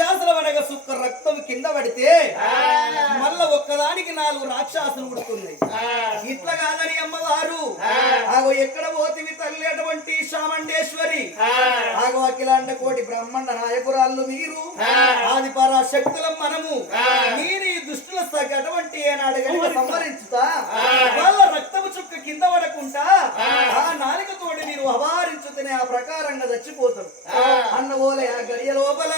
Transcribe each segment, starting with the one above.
రాక్షసుల వనగ సుక్క రక్తం కింద పడితే మళ్ళా ఒక్కదానికి నాలుగు రాక్షసులు ఉడుతున్నాయి ఇట్లా కాదని అమ్మవారు ఆగో ఎక్కడ పోతివి తల్లి అటువంటి శామండేశ్వరి ఆగో అఖిలాండ కోటి బ్రహ్మాండ నాయకురాళ్ళు మీరు ఆది పరాశక్తులం మనము. మీరు ఈ దుష్టుల సగ అటువంటి ఏనాడు సంహరించుతా? వాళ్ళ రక్తము చుక్క కింద పడకుండా ఆ నాలుక తోటి మీరు అపహరించుతనే ఆ ప్రకారంగా చచ్చిపోతారు. అన్న ఓలే ఆ గడియ లోపల.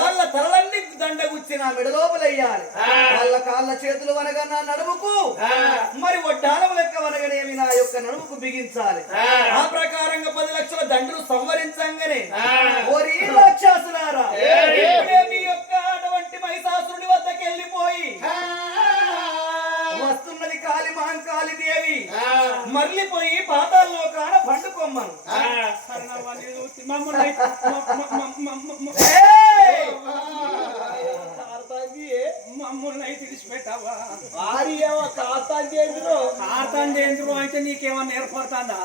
వాళ్ళ తలలన్నీ దండగుచ్చి నా మెడ లోపల వేయాలి వాళ్ళ కాళ్ళ చేతులు వనగా నా నడుముకు. మరి వడ్డానం లెక్క వనగనేమి నా యొక్క నడుముకు బిగించాలి. ఆ. ప్రకారంగా పది లక్షల దండలు సంవరించంగానే. ఓరి మమ్మల్ని విడిచిపెట్టావా? ఏమో అంటే నీకేమన్నా ఏర్పడుతుందా?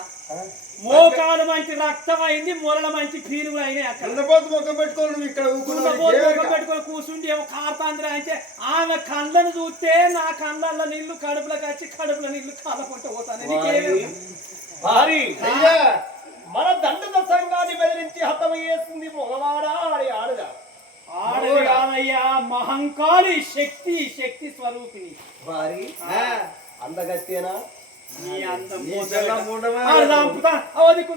మోకాలు మంచి రక్తం అయింది మూలల మంచి పీనుగులు అయినాయి అక్కడ. ముఖం పెట్టుకోను నువ్వు ఇక్కడ ముఖం పెట్టుకొని కూర్చుండి ఏమో కార్తాంద్ర అంటే ఆమె కళ్ళను చూస్తే నా కళ్ళల్లో నీళ్ళు కడుపులోకి వచ్చి కడుపులో నీళ్ళు కాలకుంటూ పోతాను. భారీ మన దండత సంఘాన్ని బెదిరించి హతమయ్యేస్తుంది మొగవాడా అని ఆడదా? ఆడది కాదయ్యా మహంకాళి శక్తి శక్తి స్వరూపిణి. ఆ, అందగత్తేనా?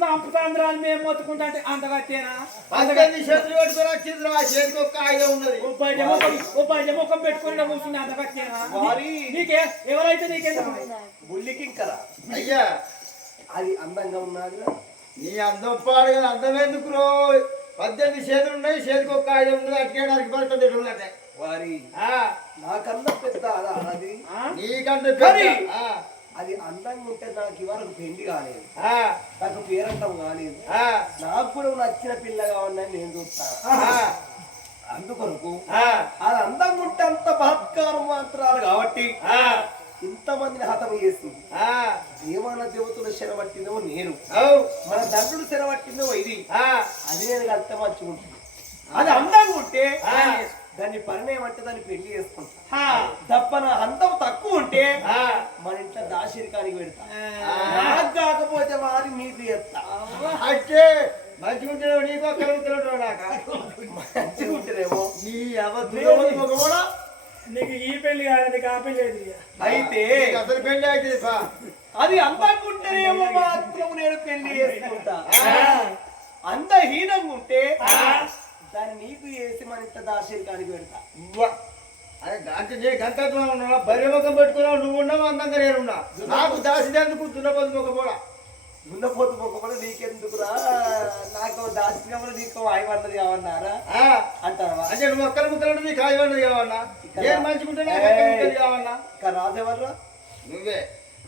అంపుతాంధ్రాలు మేము మొత్తుకుంటా అంటే అంతగత్తేనా పద్దెనిమిది చేతులు పెట్టుకొని వచ్చింది ఆ చేతికి ఒక ఆయుధం ఉన్నది. ముఖం పెట్టుకుని అంతగత్తేనా వారి. నీకే ఎవరైతే అయ్యా అది అందంగా ఉన్నది నీ అందం పాడు కదా అందం ఎందుకు రో పద్దెనిమిది చేతులు ఉన్నాయి చేతికి ఒక ఆయుధం ఉన్నది అట్కేయడానికి పడుతుంది ఎట్లున్నదే వారి ఆ, నాకన్నా పెద్ద అది? నీకంటే. ఆ, అది అందంగా ఉంటే నాకు ఇవరకు పెళ్ళి కాలేదు. ఆ, నాకు పేరంటం కాలేదు. ఆ, నాకు కూడా నచ్చిన పిల్ల కావాలని నేను చూస్తాను ఆ, అందుకొరకు ఆ, అది అందంగా ఉంటే అంత బహత్కారం మాత్రాలు కాబట్టి ఆ, ఇంతమందిని హతం చేస్తుంది ఆ, దేవాన దేవతల శరవట్టిందో నేను. మన దండ్రులు శరవట్టిందో ఇది. ఆ, అది నేను కలిస్తే మంచిగా ఉంటుంది అది అందంగా ఉంటే దాన్ని పరిణయం అంటే దాన్ని పెళ్ళి చేసుకుంటా. తప్పన అందం తక్కువ ఉంటే మన ఇంట్లో దాశరికానికి పెడతా ఆ. నాకు కాకపోతే వారి మీకు చేస్తా అట్టే మంచిగా ఉంటాడు నీకు ఒక్కరు ఉంటాడు నాకు మంచిగా ఉంటేనేమో ఈ అబద్ధం కూడా నీకు ఈ పెళ్ళి కాదు నీకు ఆ పెళ్ళి లేదు ఇక. అయితే నీకు అసలు పెళ్ళి అయితే బా. అది అందంగా ఉంటేనేమో మాత్రం నేను పెళ్ళి చేసుకుంటా అందహీనంగా ఉంటే దాన్ని నీకు వేసి మన ఇంట్లో దాశరికానికి పెడతా ఉవ్వ. అరే గంట నీ గంటత్వం ఉన్నావా బర్రె ముఖం పెట్టుకున్నావు నువ్వు ఉన్నావు? అందంగా నేనున్నా నాకు దాసినందుకు దున్నపోతు ముఖం కూడా దున్నపోతు మొక్క కూడా నీకెందుకురా? నాకు దాచినప్పుడు నీకు వాయువన్నది కావన్నారా ఆ, అంటావా? అంటే నువ్వు ఒక్కరి ముక్కలు నీకు కాయవన్నది కావన్నా. నేను మంచిగుంటే నాకు కావన్నా. ఇంకా రాజెవర్రా నువ్వే.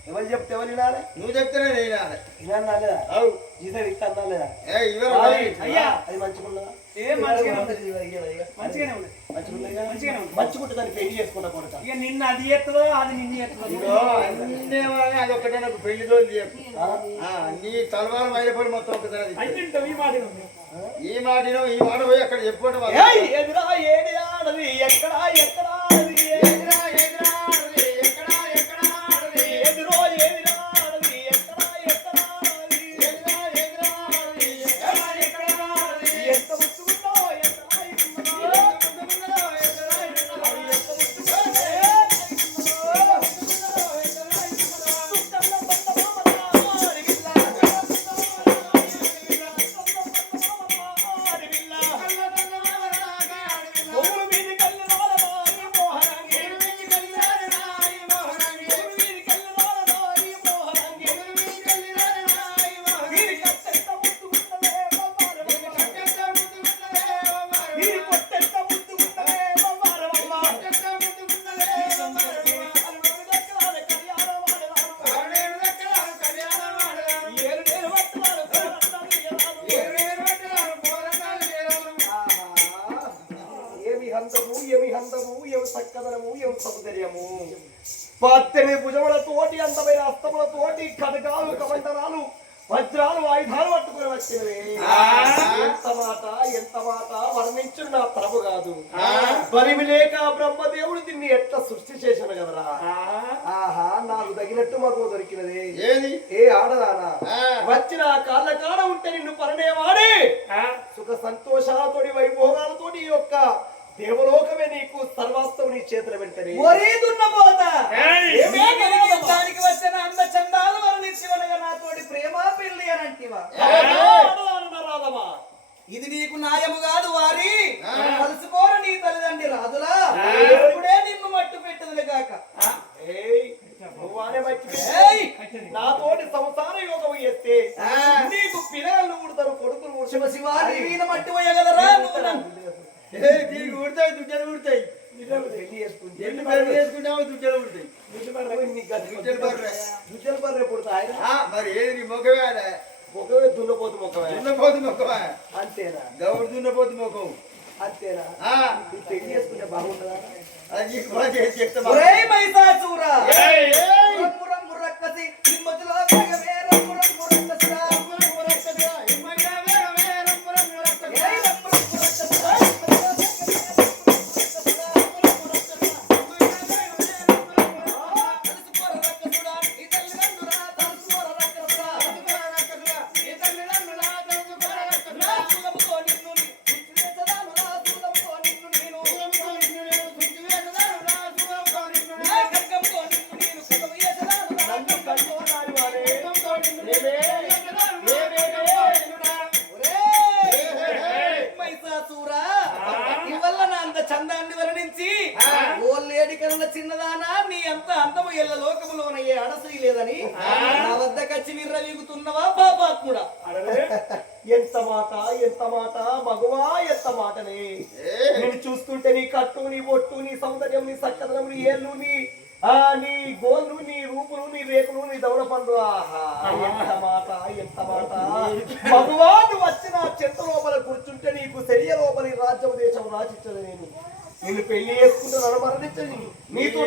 ఎవరు చెప్తే ఎవరు వినాలి? నువ్వు చెప్తేనే నేను వినాలి. వినా లేదా? అవు. ఈసారి ఇస్తా లేదా? అయ్యా. అది మంచిగున్నదా దాన్ని పెళ్ళి చేసుకుంటా కొడతా ఇక నిన్న అది ఎత్తదో అది నిన్ను ఎత్తదో అది ఒకటే నాకు పెళ్ళి రోజు నీ తలవారు మైలపడి మొత్తం ఒకసారి ఈ మాట ఉంది. ఈ మాటను ఈ మాట పోయి అక్కడ చెప్పుకోవడం ఎక్కడా ఎక్కడా? పత్తెని భుజముల తోటి అందమైన అస్తముల తోటి కనకాలు కమండరాలు వజ్రాలు ఆయుధాలు పట్టుకుని వచ్చినవి ఎంత మాట ఎంత మాట వర్ణించు నా ప్రభు కాదు. బరిమి లేక బ్రహ్మదేవుడు దీన్ని ఎట్లా సృష్టి చేశాను కదరా? ఆహా నాకు తగినట్టు మాకు దొరికినది. ఏది? ఏ ఆడదానా. వచ్చిన కాళ్ళ కాడ ఉంటే నిన్ను పరనేవాడే సుఖ సంతోషాలతోటి వైభోగాలతోటి ఈ యొక్క దేవలోకమే నీకు సర్వాస్తం నీ చేతుల వెంటనే. ఒరే దున్నపోత? దానికి వచ్చిన అంద చందాలు వర్ణించివనగా నాతోటి ప్రేమ పెళ్ళి అని అంటివా ఇది నీకు న్యాయము కాదు వారి. కలుసుకోరు నీ తల్లిదండ్రి రాజులా? ఇప్పుడే నిన్ను మట్టు పెట్టదులే కాక! నాతోటి సంసార యోగం చేస్తే నీకు పిల్లలు ఊడతారు కొడుకులు శివ శివ మట్టి పోయగలరా నువ్వు నన్ను? ఏ దీనికి ఉడతాయి దుడ్డలు ఉడతాయి. పెళ్ళి చేసుకుంటే ఎన్ని పెళ్ళి చేసుకుంటామో దుడ్డలు ఉడతాయి. ఎల్ల లోకములోనయ్యే అడసరి లేదని నా వద్ద కచ్చి విర్రవీగుతున్నవా పాపాత్ముడా అడలే, ఎంత మాట ఎంత మాట మగువా ఎంత మాటనే? నేను చూస్తుంటే నీ కట్టు నీ బొట్టు నీ సౌందర్యం నీ సక్కదనం నీ ఏళ్ళు నీ ఆ నీ గోళ్ళు నీ రూపులు నీ రేకులు నీ దౌడ పండు ఆహా ఎంత మాట ఎంత మాట. మగువా నువ్వు వచ్చిన చెత్త లోపల కూర్చుంటే నీకు శరీర లోపల రాజ్యం దేశం రాసిచ్చదు నేను. నిన్ను పెళ్ళి చేసుకుంటే నన్ను మరణించదు నీతో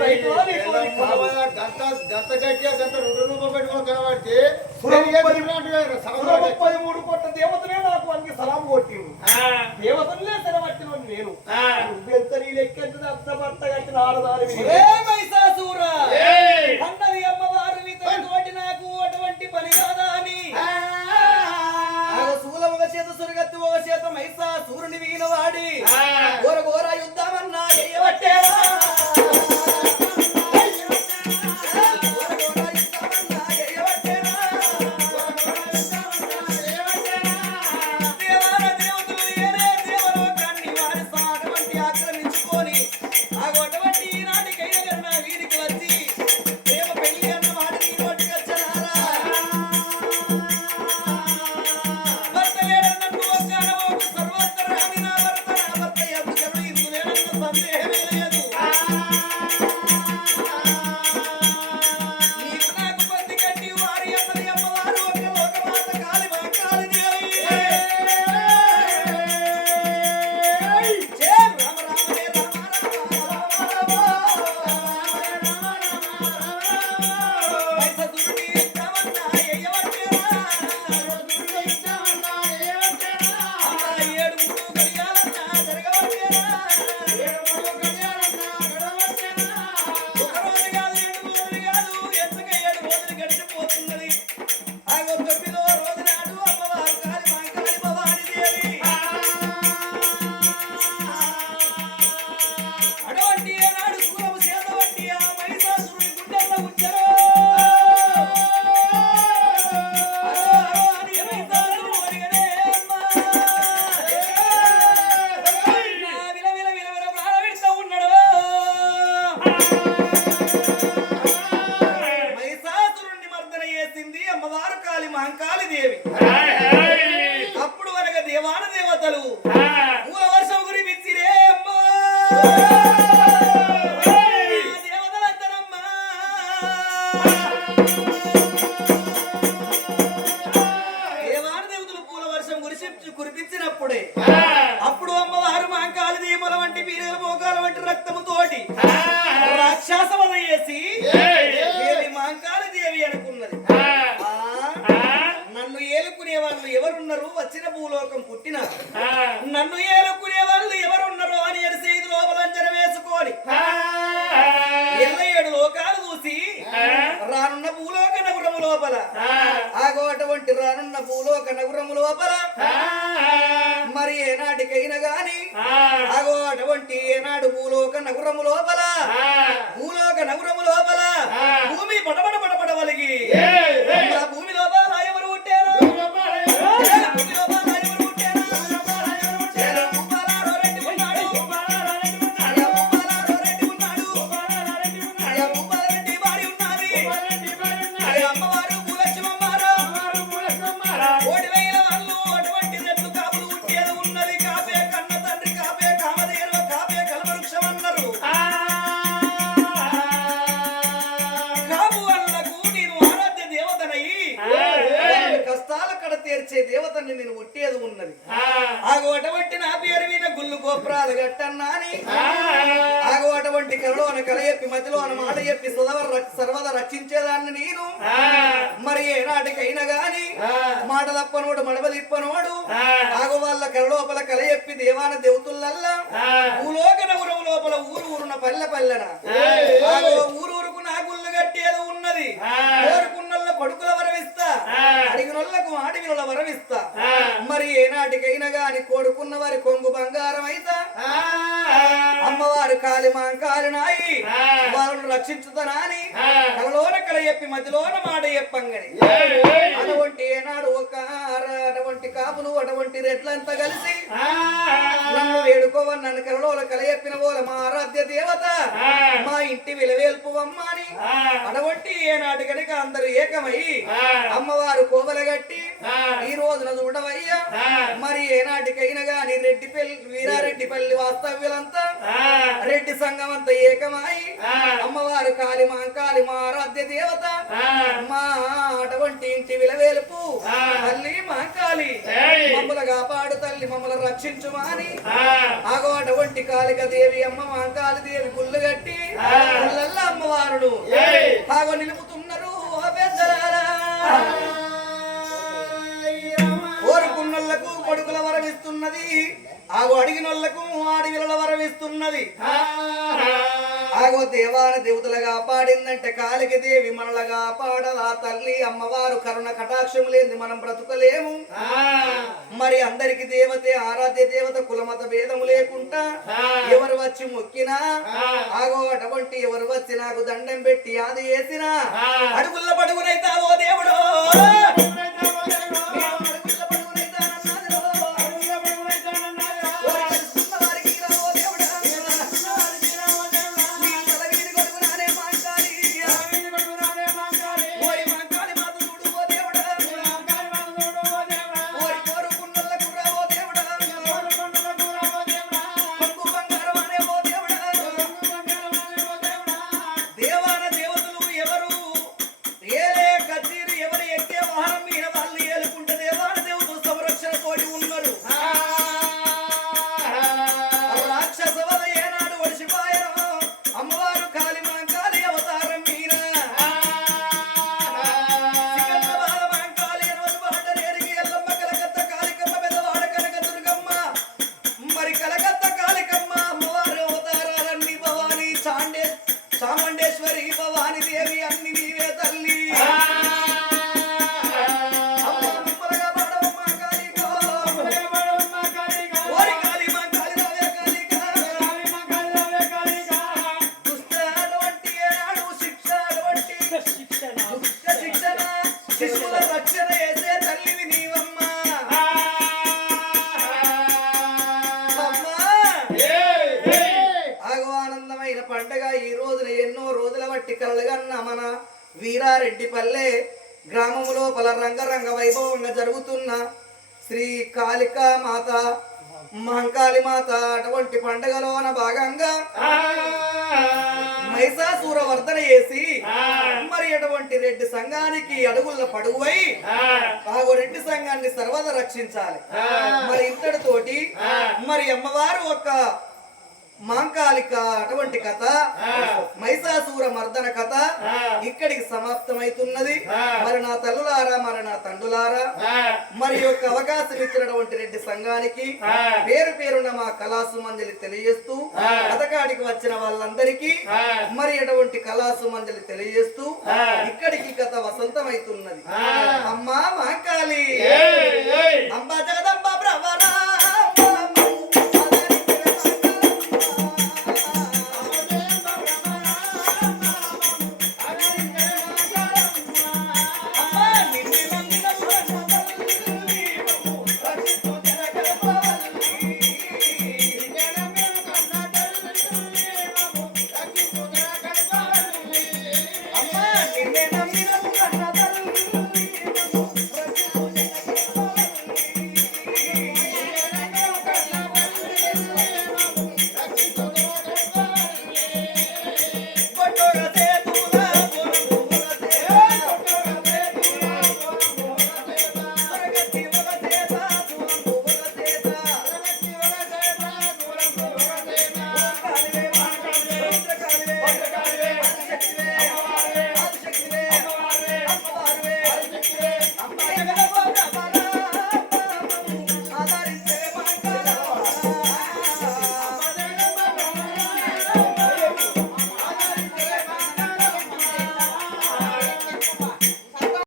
మావయ్య, గంట గంట గట్టిగా గంట రెండు రూపాయలు పెట్టుకొని కనబడితే ముప్పై మూడు కోట్ల దేవతలే నాకు అన్ని సలాం కొట్టింది. దేవతలే సెలవట్టిన నేను. నువ్వెంత నీ లెక్కెంత అర్థభర్త కట్టిన ఆడదాని ఒరే మైసాసురా! అన్నది అమ్మవారు నీతో తోటి నాకు అటువంటి పని కాదా అని? ఒక చేత సురగత్తి ఒక చేత మైసా సూర్యుని వీణవాడి నన్ను ఏలుకునే వాళ్ళు ఎవరున్నారో అని ఎడిసి ఇది లోపల అంజన వేసుకొని ఎల్ల ఏడు లోకాలు చూసి రానున్న భూలోక నగురము లోపల. ఆగో అటువంటి రానున్న భూలోక నగురము లోపల. మరి ఏనాటికైనా గాని ఆగో అటువంటి ఏనాడు భూలోక నగురము లోపల. భూలోక నగురము లోపల తీర్చే దేవతని నేను పుట్టేది ఉన్నది. ఆగో అటువంటి నా పేరు విన గుళ్ళు గోపురాలు గట్టన్నాని ఆగో అటువంటి కరలోన కల చెప్పి మధ్యలోన మాట చెప్పి సదవ సర్వద రక్షించేదాన్ని నేను. మరి ఏ నాటికైనా గాని మాట తప్పనోడు మడవ తిప్పనోడు ఆగో వాళ్ళ కల లోపల కల చెప్పి దేవాన దేవతులల్లా భూలోక నగరం లోపల ఊరు ఊరున పల్లె పల్లెన. ఆగో ఊరూరుకు నా గుళ్ళు కట్టేది ఉన్నది కోరుకున్నల్ల కొడుకుల వరవిస్తా అడిగినోళ్ళకు ఆడవిల వరవిస్తా మరి ఏనాటికైనా గాని కోరుకున్న వారి కొంగు బంగారం అయితా కాలి మాంకాలి నాయి వాళ్ళను రక్షించుతానని కలలోన కల చెప్పి మధ్యలోన మాట చెప్పంగని. అటువంటి ఏనాడు ఒక అటువంటి కాపులు అటువంటి రెడ్లంతా కలిసి నన్ను వేడుకోవని నన్ను కలలోల కల చెప్పిన పోల మా ఆరాధ్య దేవత మా ఇంటి విలవేల్పు అమ్మని అటువంటి ఏనాటి కనుక అందరూ ఏకమై అమ్మవారు కోవలగట్టి ఈ రోజున చూడవయ్యా. మరి ఏనాటికైనా గాని రెడ్డి పెళ్ళి వీరారెడ్డి పల్లి వాస్తవ్యులంతా రెడ్డి సంఘం అంతా ఏకమై అమ్మవారు కాళి మా కాళి మా ఆరాధ్య దేవత మా అటువంటి ఇంటి విలవేలుపు తల్లి మా కాళి మమ్మల కాపాడు తల్లి మమ్మల్ని రక్షించుమాని ఆగో అటువంటి కాళిక దేవి అమ్మ మా కాళి దేవి గుళ్ళు కట్టి అమ్మవారుడు ఆగో నిలుపుతున్నారు వరమిస్తున్నది. ఆగో అడిగినోళ్ళకు ఆడవిల వరమిస్తున్నది. ఆగో దేవాన దేవతలు కాపాడిందంటే కాలికి దేవి మనల కాపాడదా తల్లి అమ్మవారు కరుణ కటాక్షం లేని మనం బ్రతుకలేము. మరి అందరికి దేవతే ఆరాధ్య దేవత కులమత భేదము లేకుండా ఎవరు వచ్చి మొక్కినా ఆగో అటువంటి ఎవరు వచ్చి నాకు దండం పెట్టి ఆది చేసినా అడుగుల్ల పడుగునైతా ఓ దేవుడు చాముండేశ్వరి భవాని దేవి అన్ని నీవే తల్లి. కలలుగన్న మన వీరారెడ్డి పల్లె గ్రామం లోపల రంగరంగ వైభవంగా జరుగుతున్న శ్రీ కాళికా మాత మహంకాళి మాత అటువంటి పండగలోన భాగంగా మైసాసూర వర్ధన చేసి మరి అటువంటి రెడ్డి సంఘానికి అడుగుల పడుగువై ఆగో రెడ్డి సంఘాన్ని సర్వద రక్షించాలి. మరి ఇంతటితోటి మరి అమ్మవారు ఒక మాంకాలిక అటువంటి కథ మైసాసూర మర్దన కథ ఇక్కడికి సమాప్తమైతున్నది. మరి నా తల్లులారా మరి నా తండ్రులారా? మరి యొక్క అవకాశం ఇచ్చినటువంటి రెడ్డి సంఘానికి పేరు పేరున్న మా కళాసు మంజలి తెలియజేస్తూ కథకాడికి వచ్చిన వాళ్ళందరికీ మరి అటువంటి కళాసు మంజలి తెలియజేస్తూ ఇక్కడికి కథ వసంతమైతున్నది. అమ్మా మాంకాలి అంబా జగదంబ